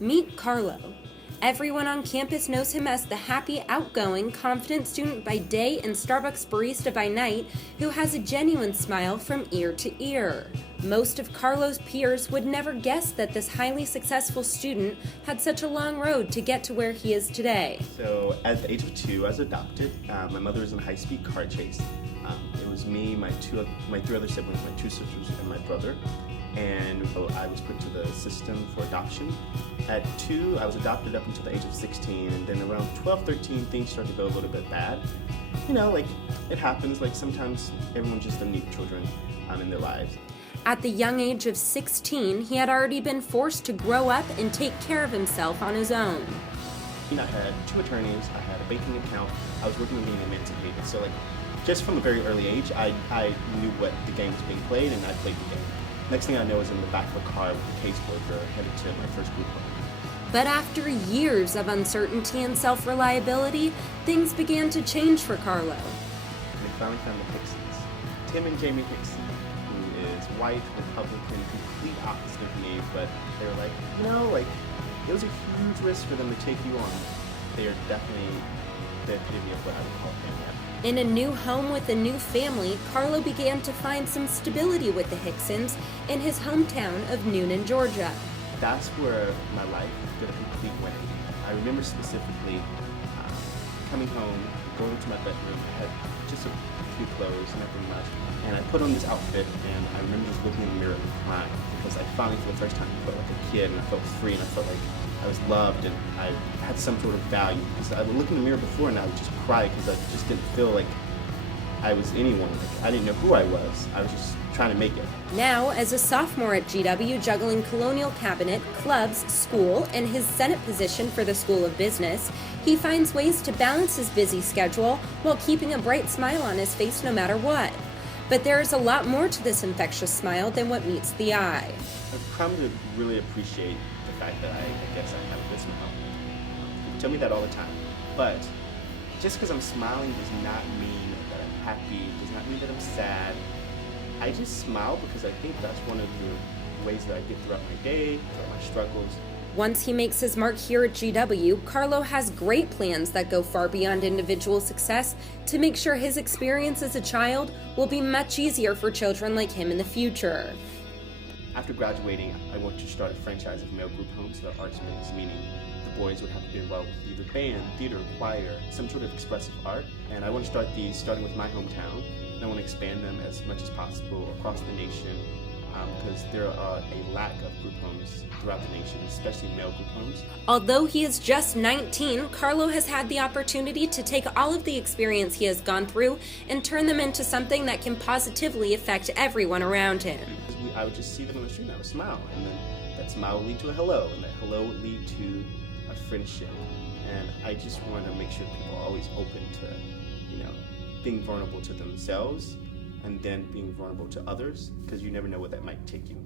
Meet Carlo. Everyone on campus knows him as the happy, outgoing, confident student by day and Starbucks barista by night who has a genuine smile from ear to ear. Most of Carlo's peers would never guess that this highly successful student had such a long road to get to where he is today. So at the age of 2, I was adopted. My mother was in a high-speed car chase. It was me, my three other siblings, my 2 sisters, and my brother. And I was put to the system for adoption. At 2, I was adopted up until the age of 16, and then around 12, 13, things started to go a little bit bad. You know, like, it happens, like sometimes everyone just doesn't need children in their lives. At the young age of 16, he had already been forced to grow up and take care of himself on his own. I had 2 attorneys, I had a banking account, I was working on being emancipated. So like, just from a very early age, I knew what the game was being played, and I played the game. Next thing I know, I was in the back of a car with a caseworker headed to my first group home. But after years of uncertainty and self-reliability, things began to change for Carlo. We finally found the Hicksons. Tim and Jamie Hickson, who is white, Republican, complete opposite of me, but they were like, you know, like, it was a huge risk for them to take you on. They are definitely the epitome of what I would call family. In a new home with a new family, Carlo began to find some stability with the Hicksons in his hometown of Noonan, Georgia. That's where my life did a complete 180. I remember specifically coming home, going to my bedroom. I had just a few clothes, nothing much, and I put on this outfit, and I remember just looking in the mirror and crying because I finally, for the first time, felt like a kid, and I felt free, and I felt like I was loved, and I had some sort of value. Because I would look in the mirror before, and I would just cry because I just didn't feel like I was anyone. Like, I didn't know who I was. I was just trying to make it. Now, as a sophomore at GW, juggling colonial cabinet, clubs, school, and his Senate position for the School of Business, he finds ways to balance his busy schedule while keeping a bright smile on his face no matter what. But there is a lot more to this infectious smile than what meets the eye. I've come to really appreciate the fact that I guess I have this smile. People tell me that all the time. But just because I'm smiling does not mean that I'm happy, does not mean that I'm sad. I just smile because I think that's one of the ways that I get throughout my day, throughout my struggles. Once he makes his mark here at GW, Carlo has great plans that go far beyond individual success to make sure his experience as a child will be much easier for children like him in the future. After graduating, I want to start a franchise of male group homes that are arts-based, meaning the boys would have to be involved with either band, theater, choir, some sort of expressive art. And I want to start these starting with my hometown, and I want to expand them as much as possible across the nation, because there are a lack of group homes throughout the nation, especially male group homes. Although he is just 19, Carlo has had the opportunity to take all of the experience he has gone through and turn them into something that can positively affect everyone around him. I would just see them on the street and I would smile, and then that smile would lead to a hello, and that hello would lead to a friendship. And I just want to make sure people are always open to, you know, being vulnerable to themselves and then being vulnerable to others, because you never know where that might take you.